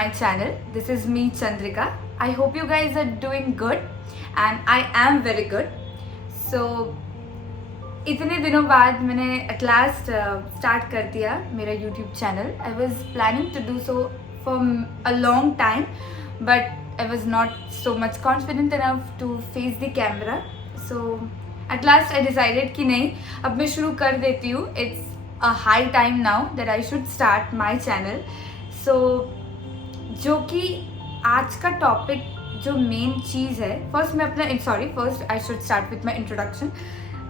my channel. This is me Chandrika. I hope you guys are doing good and I am very good. So इतने दिनों बाद मैंने at last start कर दिया मेरा YouTube channel. I was planning to do so for a long time, but I was not so much confident enough to face the camera. So at last I decided कि नहीं, अब मैं शुरू कर देती हूँ. It's a high time now that I should start my channel. So जो कि आज का टॉपिक जो मेन चीज़ है, first I should start with my introduction.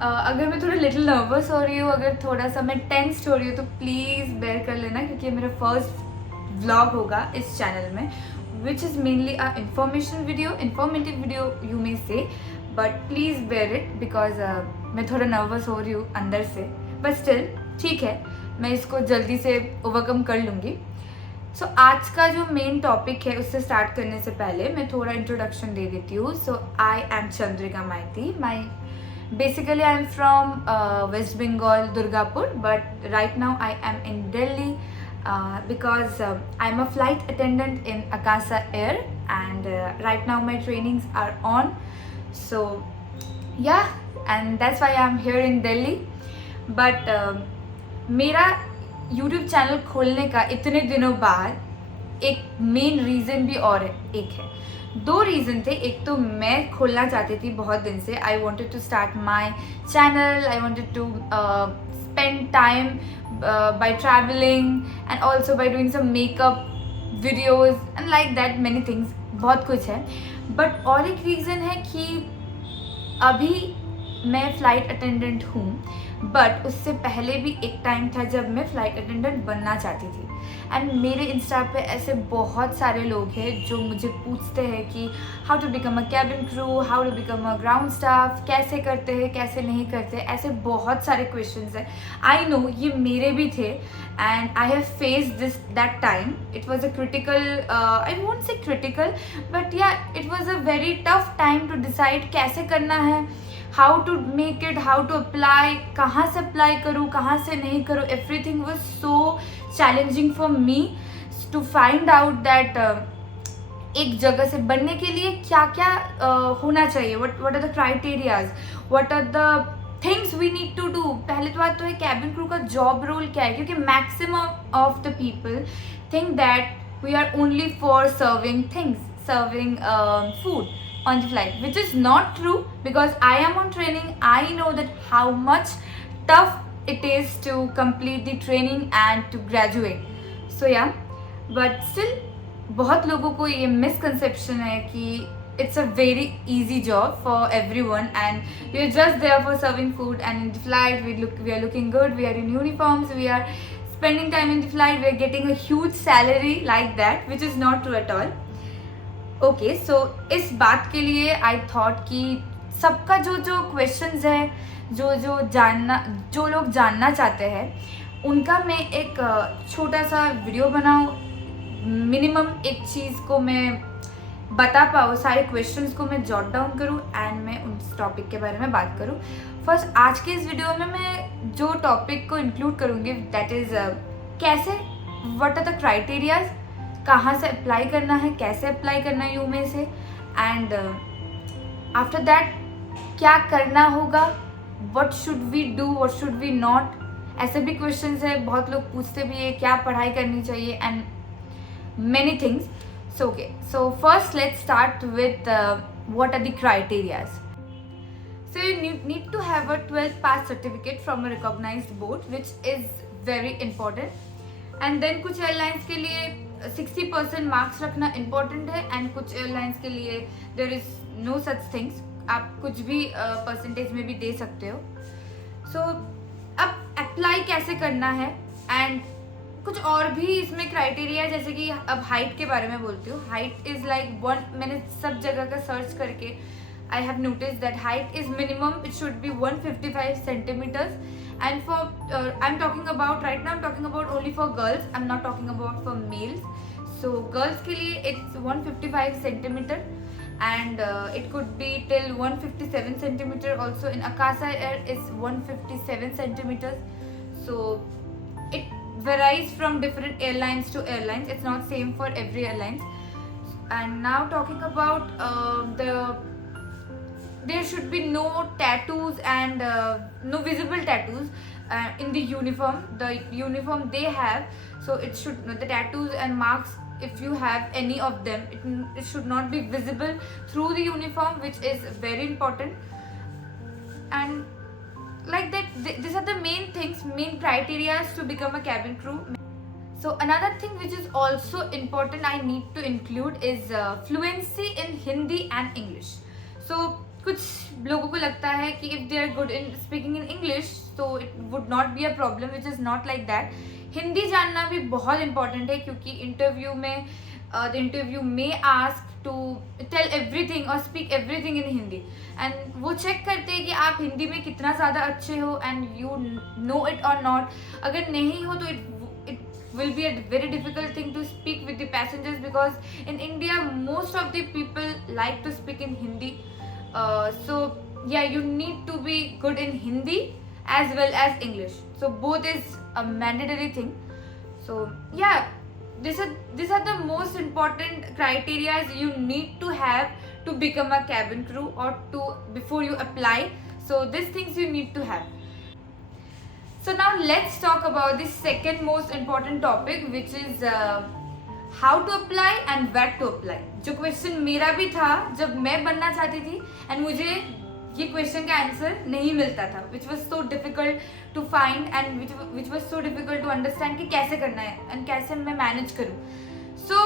अगर मैं थोड़ा लिटिल नर्वस हो रही हूँ, अगर थोड़ा सा मैं टेंस्ड हो रही हूँ, तो प्लीज़ बेयर कर लेना, क्योंकि ये मेरा फर्स्ट व्लॉग होगा इस चैनल में, which is mainly a informative video you may say, but please bear it because मैं थोड़ा नर्वस हो रही हूँ अंदर से, बट स्टिल ठीक है, मैं इसको जल्दी से ओवरकम कर लूँगी. सो आज का जो मेन टॉपिक है उससे स्टार्ट करने से पहले मैं थोड़ा इंट्रोडक्शन दे देती हूँ. So I am Chandrika Maity. Basically I am from West Bengal, Durgapur, but right now I am in Delhi because I am a flight attendant in Akasa Air, and right now my trainings are on. So yeah, and that's why I am here in Delhi. But मेरा YouTube channel खोलने का इतने दिनों बाद एक main reason भी और एक है. दो रीज़न थे. एक तो मैं खोलना चाहती थी बहुत दिन से. I wanted to start my channel. I wanted to spend time by travelling and also by doing some makeup videos and like that many things. बहुत कुछ है. बट और एक रीज़न है कि अभी मैं फ़्लाइट अटेंडेंट हूँ, बट उससे पहले भी एक टाइम था जब मैं फ़्लाइट अटेंडेंट बनना चाहती थी. एंड मेरे इंस्टा पे ऐसे बहुत सारे लोग हैं जो मुझे पूछते हैं कि how to become a cabin crew, how to become a ground staff, कैसे करते हैं, कैसे नहीं करते. ऐसे बहुत सारे क्वेश्चंस हैं. आई नो ये मेरे भी थे, and I have faced this that time. It was a critical, I won't say critical, but yeah it was a very tough time to decide कैसे करना है, how to make it, how to apply, कहाँ से apply करूँ, कहाँ से नहीं करूँ. Everything was so challenging for me to find out that एक जगह से बनने के लिए क्या क्या होना चाहिए, what are the criterias, what are the things we need to do. पहले तो बात तो है कैबिन क्रू का जॉब रोल क्या है, क्योंकि maximum of the people think that we are only for serving things, serving food on the flight, which is not true, because I am on training. I know that how much tough it is to complete the training and to graduate. So yeah, but still बहुत लोगों को ये misconception है कि it's a very easy job for everyone and we are just there for serving food, and in the flight we are looking good, we are in uniforms, we are spending time in the flight, we are getting a huge salary like that, which is not true at all. Okay, so इस बात के लिए I thought कि सबका जो questions है, जो लोग जानना चाहते हैं, उनका मैं एक छोटा सा वीडियो बनाऊं, मिनिमम एक चीज़ को मैं बता पाऊँ, सारे क्वेश्चंस को मैं जॉट डाउन करूं एंड मैं उस टॉपिक के बारे में बात करूं. फर्स्ट आज के इस वीडियो में मैं जो टॉपिक को इंक्लूड करूँगी दैट इज़ कैसे, व्हाट आर द क्राइटेरियाज, कहाँ से अप्लाई करना है, कैसे अप्लाई करना है यू में से, एंड आफ्टर दैट क्या करना होगा, what should we do, what should we not. ऐसे भी क्वेश्चंस है, बहुत लोग पूछते भी है क्या पढ़ाई करनी चाहिए and many things. So okay, so first let's start with what are the criterias. So you need to have a 12th pass certificate from a recognised board, which is very important. And then कुछ airlines के लिए 60% marks रखना important है, and कुछ airlines के लिए there is no such things, आप कुछ भी परसेंटेज में भी दे सकते हो. सो अब अप्लाई कैसे करना है, एंड कुछ और भी इसमें क्राइटेरिया है, जैसे कि अब हाइट के बारे में बोलती हूँ. हाइट इज़ लाइक वन, मैंने सब जगह का सर्च करके I have notice that height is minimum it should be 155 centimetres. And for I'm talking about right now, I'm talking about only for girls, I'm not talking about for males. So girls के लिए it's 155 centimeter, and it could be till 157 centimeter also. In Akasa Air is 157 centimeters. So it varies from different airlines to airlines. It's not same for every airlines. And now talking about there should be no tattoos and no visible tattoos in the uniform. The uniform they have, so it should, the tattoos and marks, if you have any of them, it should not be visible through the uniform, which is very important. And like that, these are the main things, main criteria to become a cabin crew. So another thing which is also important I need to include is fluency in Hindi and English. So कुछ लोगों को लगता है कि if they are good in speaking in English, so it would not be a problem, which is not like that. Hindi जानना भी बहुत important है, क्योंकि इंटरव्यू में the interview may ask to tell everything or speak everything in Hindi, and वो check करते हैं कि आप हिंदी में कितना ज़्यादा अच्छे हो and you know it or not. अगर नहीं हो तो it will be a very difficult thing to speak with the passengers, because in India most of the people like to speak in Hindi. So yeah, you need to be good in Hindi as well as English. So both is a mandatory thing. So yeah, these are the most important criteria you need to have to become a cabin crew, or to before you apply. So these things you need to have. So now let's talk about the second most important topic, which is how to apply and where to apply. जो question मेरा भी था जब मैं बनना चाहती थी, and मुझे ये क्वेश्चन का आंसर नहीं मिलता था, which was so difficult to find and which was so difficult to understand कि कैसे करना है एंड कैसे मैं मैनेज करूँ. सो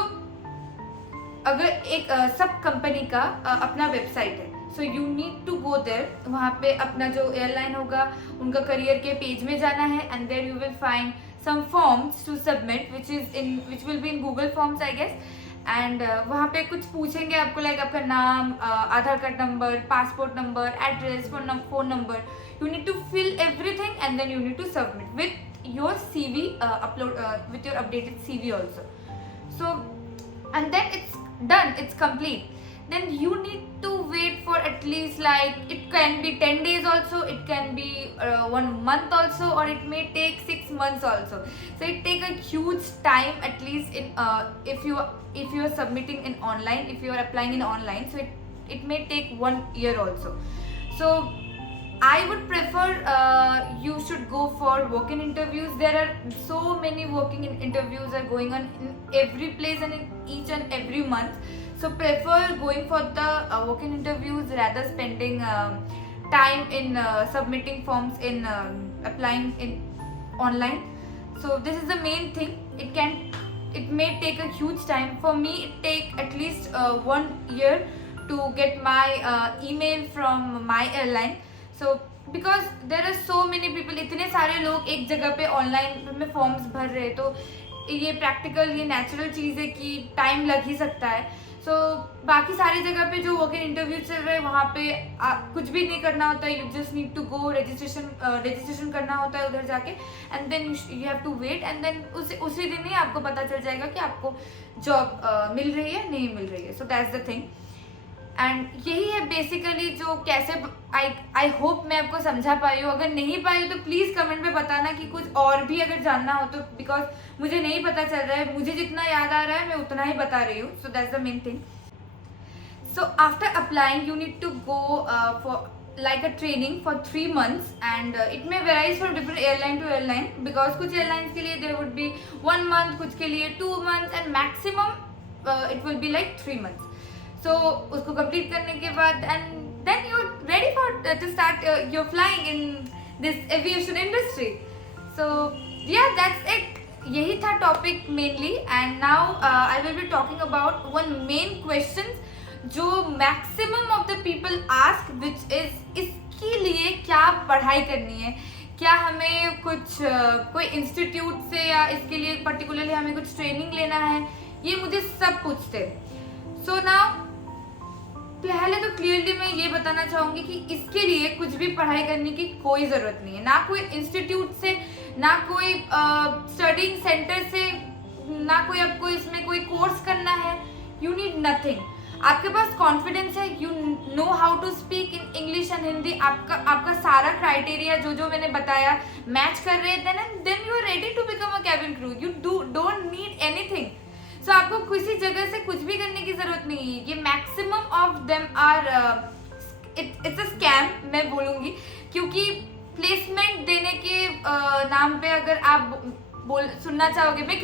अगर एक सब कंपनी का अपना वेबसाइट है, so you need to go there. वहाँ पे अपना जो एयरलाइन होगा उनका करियर के पेज में जाना है, and there you will find some forms to submit, which will be in Google Forms I guess. And वहाँ पे कुछ पूछेंगे आपको, like आपका नाम, Aadhaar card number, passport number, address, phone number. You need to fill everything and then you need to submit with your CV, with your updated CV also. So and then it's done, it's complete. Then you need to wait for at least, like, it can be 10 days also, it can be 1 month also, or it may take 6 months also. So it take a huge time, at least in if you are submitting in online, if you are applying in online, so it may take 1 year also. So I would prefer you should go for walk-in interviews. There are so many walk-in interviews are going on in every place and in each and every month. So prefer going for the walk-in interviews rather spending time in submitting forms in applying in online. So this is the main thing. It may take a huge time. For me, it take at least 1 year to get my email from my airline. So because there are so many people, इतने सारे लोग एक जगह पे online में forms भर रहे, तो ये प्रैक्टिकल, ये नेचुरल चीज़ है कि टाइम लग ही सकता है. सो बाकी सारी जगह पे जो वर्क इन इंटरव्यू चल रहे हैं वहाँ पे कुछ भी नहीं करना होता है. You just need to go, registration करना होता है उधर जाके, and then you have to wait, and then उसी दिन ही आपको पता चल जाएगा कि आपको जॉब मिल रही है नहीं मिल रही है. सो दैट्स द थिंग. एंड यही है बेसिकली जो कैसे आई होप मैं आपको समझा पाई हूँ. अगर नहीं पाई हो तो प्लीज़ कमेंट में बताना कि कुछ और भी अगर जानना हो तो, बिकॉज मुझे नहीं पता चल रहा है. मुझे जितना याद आ रहा है मैं उतना ही बता रही हूँ. So that's the main thing. So after applying you need to go for like a training for 3 months, and it may varies from different airline to airline, because कुछ airlines के लिए there would be 1 month, कुछ के लिए 2 months, and maximum it will be like 3 months. So उसको complete करने के बाद, and then you're ready for to start your flying in this aviation industry. So yeah, that's it. यही था topic mainly, and now I will be talking about one main question जो maximum of the people ask, which is इसके लिए क्या पढ़ाई करनी है, क्या हमें कुछ कोई इंस्टीट्यूट से या इसके लिए पर्टिकुलरली हमें कुछ ट्रेनिंग लेना है, ये मुझे सब पूछते. सो नाउ पहले तो क्लियरली मैं ये बताना चाहूँगी कि इसके लिए कुछ भी पढ़ाई करने की कोई ज़रूरत नहीं है. ना कोई इंस्टीट्यूट से, ना कोई स्टडिंग सेंटर से, ना कोई आपको इसमें कोई कोर्स करना है. You need nothing. आपके पास कॉन्फिडेंस है, you know how to speak in English and Hindi, आपका सारा क्राइटेरिया जो मैंने बताया मैच कर रहे थे, then you are ready to become a cabin crew. You don't need anything. So आपको किसी जगह से कुछ भी करने की जरूरत नहीं है. ये maximum of them are it's a scam मैं बोलूंगी, क्योंकि प्लेसमेंट देने के नाम पे अगर आप सुनना चाहोगे, मैं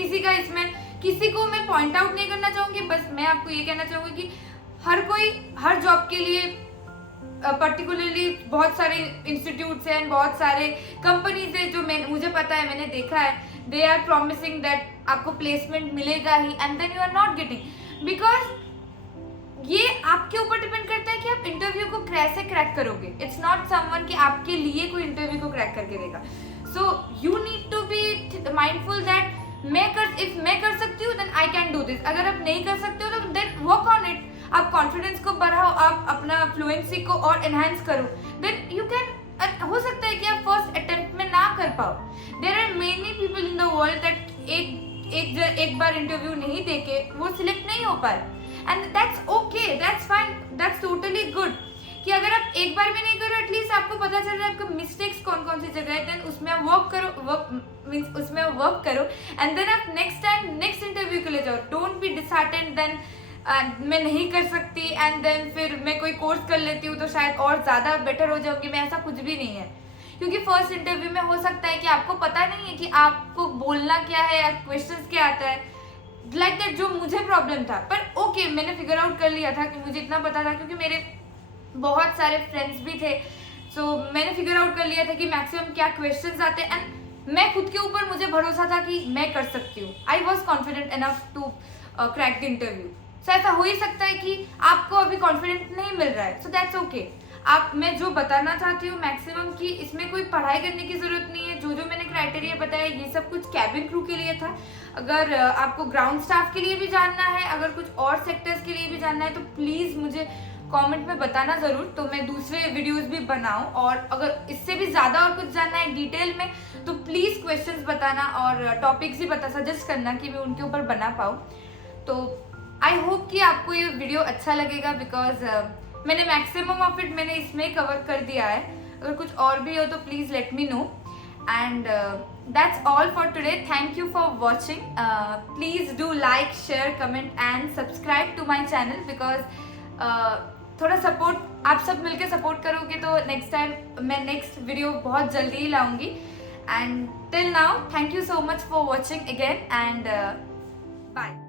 किसी को मैं पॉइंट आउट नहीं करना चाहूंगी, बस मैं आपको ये कहना चाहूंगी कि हर जॉब के लिए पर्टिकुलरली बहुत सारे इंस्टीट्यूट्स हैं, बहुत सारे कंपनीज है जो मुझे पता है, मैंने देखा है, दे आर प्रॉमिसिंग दैट आपको प्लेसमेंट मिलेगा ही, and then you are not getting. Because ये आपके ऊपर डिपेंड करता है कि आप इंटरव्यू को कैसे क्रैक करोगे. इट्स नॉट समवन कि आपके लिए कोई इंटरव्यू को क्रैक करके देगा. So you need to be mindful that if मैं कर सकती हूँ then I can do this. अगर आप नहीं कर सकते हो तो देन वर्क ऑन इट. आप कॉन्फिडेंस को बढ़ाओ, आप अपना फ्लुएंसी को और एनहांस करो, देन यू कैन. हो सकता है कि आप फर्स्ट अटेम्प्ट में ना कर पाओ. There are many people in the world that एक बार इंटरव्यू नहीं देके वो सिलेक्ट नहीं हो पाए, and that's okay, that's fine, that's totally good. कि अगर आप एक बार भी नहीं करो, एटलीस्ट आपको पता चल रहा है आपका मिस्टेक्स कौन कौन सी जगह है, देन उसमें आप वर्क करो एंड देन आप नेक्स्ट टाइम नेक्स्ट इंटरव्यू के लिए जाओ. डोंट बी डिसहार्टेंड देन मैं नहीं कर सकती एंड देन फिर मैं कोई कोर्स कर लेती हूँ तो शायद और ज़्यादा बेटर हो जाऊंगी. मैं ऐसा कुछ भी नहीं है, क्योंकि फर्स्ट इंटरव्यू में हो सकता है कि आपको पता नहीं है कि आपको बोलना क्या है या क्वेश्चंस क्या आता है, लाइक दैट जो मुझे प्रॉब्लम था. पर ओके, मैंने फिगर आउट कर लिया था कि मुझे इतना पता था, क्योंकि मेरे बहुत सारे फ्रेंड्स भी थे. सो मैंने फिगर आउट कर लिया था कि मैक्सिमम क्या क्वेश्चंस आते हैं, एंड मैं खुद के ऊपर मुझे भरोसा था कि मैं कर सकती हूँ. I was confident enough to crack the interview. So ऐसा हो ही सकता है कि आपको अभी कॉन्फिडेंट नहीं मिल रहा है, सो दैट्स ओके. मैं जो बताना चाहती हूँ मैक्सिमम कि इसमें कोई पढ़ाई करने की जरूरत नहीं है. जो मैंने क्राइटेरिया बताया ये सब कुछ कैबिन क्रू के लिए था. अगर आपको ग्राउंड स्टाफ के लिए भी जानना है, अगर कुछ और सेक्टर्स के लिए भी जानना है, तो प्लीज़ मुझे कमेंट में बताना ज़रूर, तो मैं दूसरे वीडियोस भी बनाऊं. और अगर इससे भी ज़्यादा और कुछ जानना है डिटेल में, तो प्लीज़ क्वेश्चंस बताना और टॉपिक्स भी सजेस्ट करना कि मैं उनके ऊपर बना पाऊँ. तो आई होप कि आपको ये वीडियो अच्छा लगेगा, बिकॉज मैंने मैक्सिमम ऑफ इट मैंने इसमें कवर कर दिया है. अगर कुछ और भी हो तो please let me know. And that's all for today. Thank you for watching. Please do like, share, comment and subscribe to my channel, because थोड़ा सपोर्ट आप सब मिलके सपोर्ट करोगे तो नेक्स्ट टाइम मैं नेक्स्ट वीडियो बहुत जल्दी ही लाऊंगी. And till now thank you so much for watching again and bye.